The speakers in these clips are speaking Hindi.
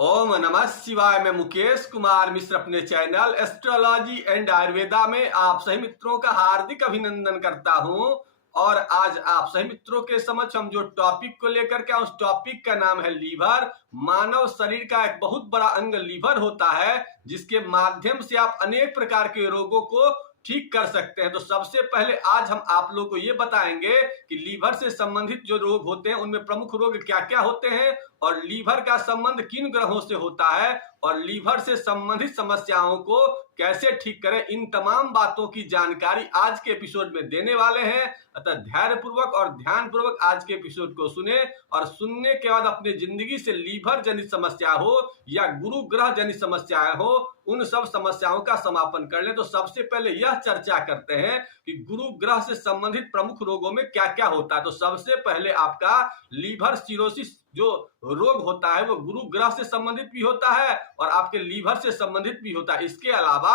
ओम नमः शिवाय। मैं मुकेश कुमार मिश्र अपने चैनल एस्ट्रोलॉजी एंड आयुर्वेदा में आप सभी मित्रों का हार्दिक अभिनंदन करता हूं। और आज आप सभी मित्रों के समक्ष हम जो टॉपिक को लेकर के उस टॉपिक का नाम है लीवर। मानव शरीर का एक बहुत बड़ा अंग लीवर होता है, जिसके माध्यम से आप अनेक प्रकार के रोगों को ठीक कर सकते हैं। तो सबसे पहले आज हम आप लोगों को ये बताएंगे कि लीवर से संबंधित जो रोग होते हैं उनमें प्रमुख रोग क्या क्या होते हैं, और लीवर का संबंध किन ग्रहों से होता है, और लीवर से संबंधित समस्याओं को कैसे ठीक करें। इन तमाम बातों की जानकारी आज के एपिसोड में देने वाले हैं। अतः धैर्यपूर्वक और ध्यानपूर्वक आज के एपिसोड को सुने, और सुनने के बाद अपनी जिंदगी से लीवर जनित समस्या हो या गुरु ग्रह जनित समस्याएं हो, उन सब समस्याओं का समापन कर ले। तो सबसे पहले यह चर्चा करते हैं कि गुरु ग्रह से संबंधित प्रमुख रोगों में क्या क्या होता है। तो सबसे पहले आपका लीवर सिरोसिस जो रोग होता है वो गुरु ग्रह से संबंधित भी होता है और आपके लीवर से संबंधित भी होता है। इसके अलावा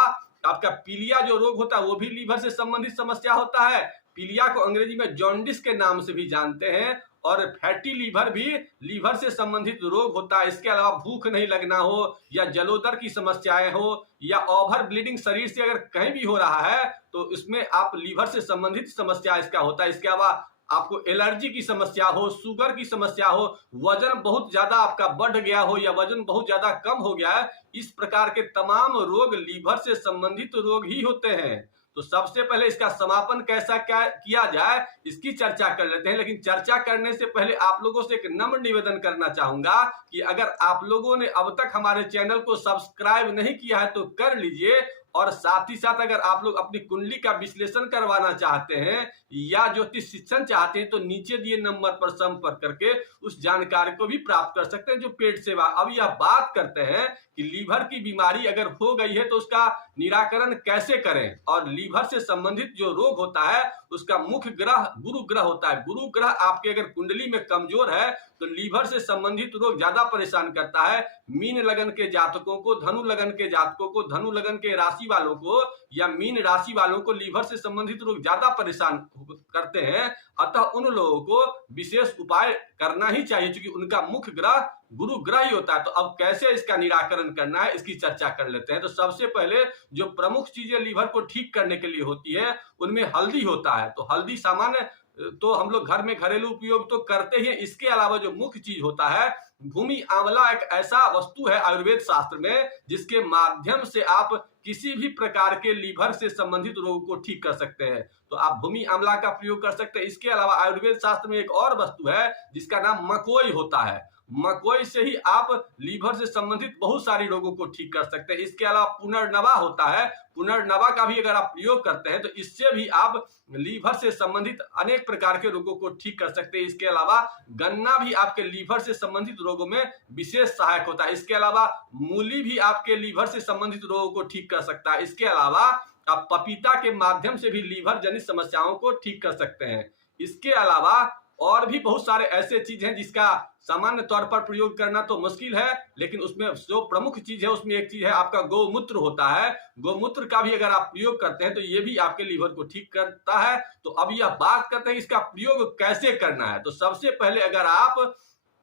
आपका पीलिया जो रोग होता है वो भी लीवर से संबंधित समस्या होता है। पीलिया को अंग्रेजी में जॉन्डिस के नाम से भी जानते हैं। और फैटी लीवर भी लीवर से संबंधित रोग होता है। इसके अलावा भूख नहीं लगना हो या जलोदर की समस्याएं हो या ओवर ब्लीडिंग शरीर से अगर कहीं भी हो रहा है तो इसमें आप लीवर से संबंधित समस्या इसका होता है। इसके अलावा आपको एलर्जी की समस्या हो, शुगर की समस्या हो, वजन बहुत ज्यादा आपका बढ़ गया हो या वजन बहुत ज्यादा कम हो गया है, इस प्रकार के तमाम रोग लीवर से संबंधित रोग ही होते हैं। तो सबसे पहले इसका समापन कैसा क्या किया जाए इसकी चर्चा कर लेते हैं। लेकिन चर्चा करने से पहले आप लोगों से एक नम्र निवेदन करना चाहूंगा कि अगर आप लोगों ने अब तक हमारे चैनल को सब्सक्राइब नहीं किया है तो कर लीजिए, और साथ ही साथ अगर आप लोग अपनी कुंडली का विश्लेषण करवाना चाहते हैं या ज्योतिष शिक्षण चाहते हैं तो नीचे दिए नंबर पर संपर्क करके उस जानकारी को भी प्राप्त कर सकते हैं जो पेड सेवा। अब यह बात करते हैं कि लीवर की बीमारी अगर हो गई है तो उसका निराकरण कैसे करें। और लीवर से संबंधित जो रोग होता है उसका मुख्य ग्रह गुरु ग्रह होता है। गुरु ग्रह आपके अगर कुंडली में कमजोर है तो लीवर से संबंधित रोग ज्यादा परेशान करता है। मीन लगन के जातकों को, धनु लगन के जातकों को, धनु लगन के राशि वालों को या मीन राशि वालों को लीवर से संबंधित रोग ज्यादा परेशान करते हैं। अतः उन लोगों को विशेष उपाय करना ही चाहिए क्योंकि उनका मुख्य ग्रह गुरु ग्रह ही होता है। तो अब कैसे इसका निराकरण करना है इसकी चर्चा कर लेते हैं। तो सबसे पहले जो प्रमुख चीजें लीवर को ठीक करने के लिए होती है उनमें हल्दी होता है। तो हल्दी सामान्य तो हम लोग घर में घरेलू उपयोग तो करते ही। इसके अलावा जो मुख्य चीज होता है भूमि आंवला एक ऐसा वस्तु है आयुर्वेद शास्त्र में जिसके माध्यम से आप किसी भी प्रकार के लीवर से संबंधित रोग को ठीक कर सकते हैं। तो आप भूमि आंवला का प्रयोग कर सकते हैं। इसके अलावा आयुर्वेद शास्त्र में एक और वस्तु है जिसका नाम मकोई होता है। मकोई से ही आप लीवर से संबंधित बहुत सारे रोगों को ठीक कर सकते हैं। इसके अलावा पुनर्नवा होता है। पुनर्नवा का भी अगर आप प्रयोग करते हैं तो इससे भी आप लीवर से संबंधित अनेक प्रकार के रोगों को ठीक कर सकते हैं। इसके अलावा गन्ना भी आपके लीवर से संबंधित रोगों में विशेष सहायक होता है। इसके अलावा मूली भी आपके लीवर से संबंधित रोगों को ठीक कर सकता है। इसके अलावा आप पपीता के माध्यम से भी लीवर जनित समस्याओं को ठीक कर सकते हैं। इसके अलावा और भी बहुत सारे ऐसे चीज हैं जिसका सामान्य तौर पर प्रयोग करना तो मुश्किल है, लेकिन उसमें जो प्रमुख चीज है उसमें एक चीज है आपका गौमूत्र होता है। गौमूत्र का भी अगर आप प्रयोग करते हैं तो ये भी आपके लीवर को ठीक करता है। तो अब यह बात करते हैं इसका प्रयोग कैसे करना है। तो सबसे पहले अगर आप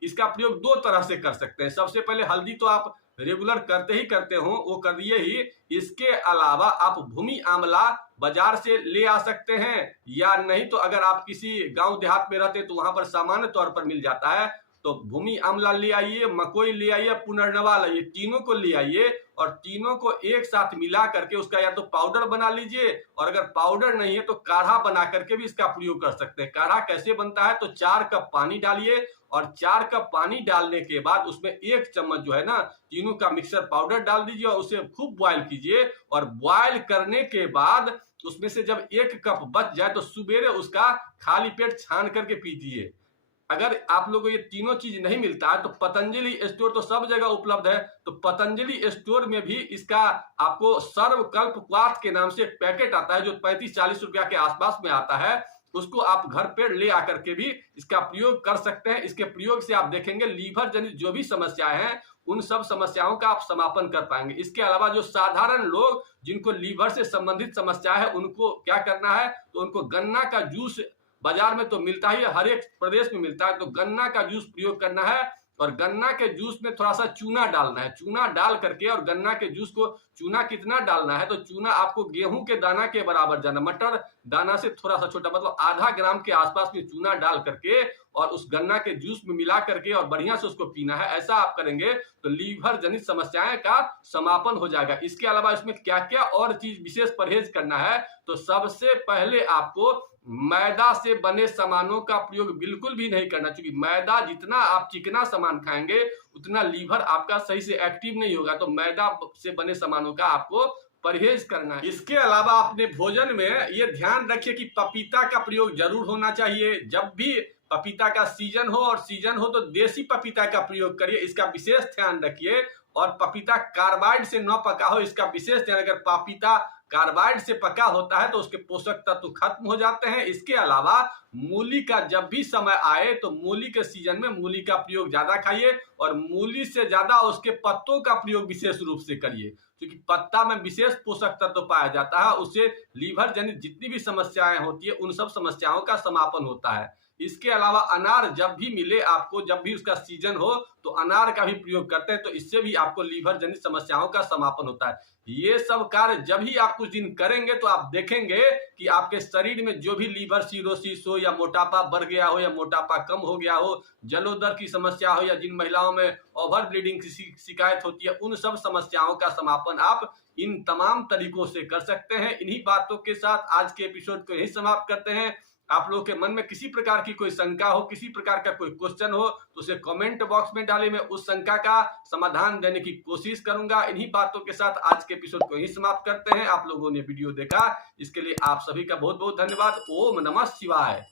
इसका प्रयोग दो तरह से कर सकते हैं। सबसे पहले हल्दी तो आप रेगुलर करते ही करते हो, वो करिए ही। इसके अलावा आप भूमि आंवला बाजार से ले आ सकते हैं, या नहीं तो अगर आप किसी गांव देहात में रहते हैं तो वहां पर सामान्य तौर पर मिल जाता है। तो भूमि आंवला ले आइए, मकोई ले आइए, पुनर्नवा लाइए, तीनों को ले आइए और तीनों को एक साथ मिला करके उसका या तो पाउडर बना लीजिए, और अगर पाउडर नहीं है तो काढ़ा बना करके भी इसका प्रयोग कर सकते हैं। काढ़ा कैसे बनता है तो 4 कप पानी डालिए और 4 कप पानी डालने के बाद उसमें 1 चम्मच जो है ना तीनों का मिक्सर पाउडर डाल दीजिए और उसे खूब बॉयल कीजिए। और बॉयल करने के बाद उसमें से जब 1 कप बच जाए तो सुबेरे उसका खाली पेट छान करके पीजिए। अगर आप लोगों को ये तीनों चीज नहीं मिलता है तो पतंजलि स्टोर तो सब जगह उपलब्ध है। तो पतंजलि स्टोर में भी इसका आपको सर्वकल्प क्वाथ के नाम से एक पैकेट आता है जो 35-40 रुपया के आसपास में आता है। उसको आप घर पे ले आकर के भी इसका प्रयोग कर सकते हैं। इसके प्रयोग से आप देखेंगे लीवर जनित जो भी समस्याएं हैं उन सब समस्याओं का आप समापन कर पाएंगे। इसके अलावा जो साधारण लोग जिनको लीवर से संबंधित समस्या है उनको क्या करना है तो उनको गन्ना का जूस बाजार में तो मिलता ही है, हर एक प्रदेश में मिलता है, तो गन्ना का जूस प्रयोग करना है और गन्ना के जूस में थोड़ा सा चूना डालना है। चूना डाल करके और गन्ना के जूस को, चूना कितना डालना है तो चूना आपको गेहूं के दाना के बराबर जाना, मटर दाना से थोड़ा सा छोटा, मतलब आधा ग्राम के आसपास में चूना डाल करके और उस गन्ना के जूस में मिला करके और बढ़िया से उसको पीना है। ऐसा आप करेंगे तो लीवर जनित समस्याएं का समापन हो जाएगा। इसके अलावा इसमें क्या क्या और चीज विशेष परहेज करना है, तो सबसे पहले आपको मैदा से बने सामानों का प्रयोग बिल्कुल भी नहीं करना, क्योंकि मैदा जितना आप चिकना सामान खाएंगे उतना लीवर आपका सही से एक्टिव नहीं होगा। तो मैदा से बने सामानों का आपको परहेज करना है। इसके अलावा अपने भोजन में ये ध्यान रखिए कि पपीता का प्रयोग जरूर होना चाहिए। जब भी पपीता का सीजन हो, और सीजन हो तो देसी पपीता का प्रयोग करिए, इसका विशेष ध्यान रखिए। और पपीता कार्बाइड से न पका हो, इसका विशेष ध्यान। अगर पपीता कार्बाइड से पका होता है तो उसके पोषक तत्व खत्म हो जाते हैं। इसके अलावा मूली का जब भी समय आए तो मूली के सीजन में मूली का प्रयोग ज्यादा खाइए, और मूली से ज्यादा उसके पत्तों का प्रयोग विशेष रूप से करिए, क्योंकि पत्ता में विशेष पोषक तत्व पाया जाता है। उससे लीवर जनित जितनी भी समस्याएं होती है उन सब समस्याओं का समापन होता है। इसके अलावा अनार जब भी मिले आपको, जब भी उसका सीजन हो तो अनार का भी प्रयोग करते हैं, तो इससे भी आपको लीवर जनित समस्याओं का समापन होता है। ये सब कार्य जब ही आप कुछ दिन करेंगे तो आप देखेंगे कि आपके शरीर में जो भी लीवर सिरोसिस हो, या मोटापा बढ़ गया हो, या मोटापा कम हो गया हो, जलोदर की समस्या हो, या जिन महिलाओं में ओवर ब्लीडिंग की शिकायत होती है, उन सब समस्याओं का समापन आप इन तमाम तरीकों से कर सकते हैं। इन्हीं बातों के साथ आज के एपिसोड को यही समाप्त करते हैं। आप लोगों के मन में किसी प्रकार की कोई शंका हो, किसी प्रकार का कोई क्वेश्चन हो, तो उसे कमेंट बॉक्स में डालें। मैं उस शंका का समाधान देने की कोशिश करूंगा। इन्हीं बातों के साथ आज के एपिसोड को यही समाप्त करते हैं। आप लोगों ने वीडियो देखा, इसके लिए आप सभी का बहुत बहुत धन्यवाद। ओम नमः शिवाय।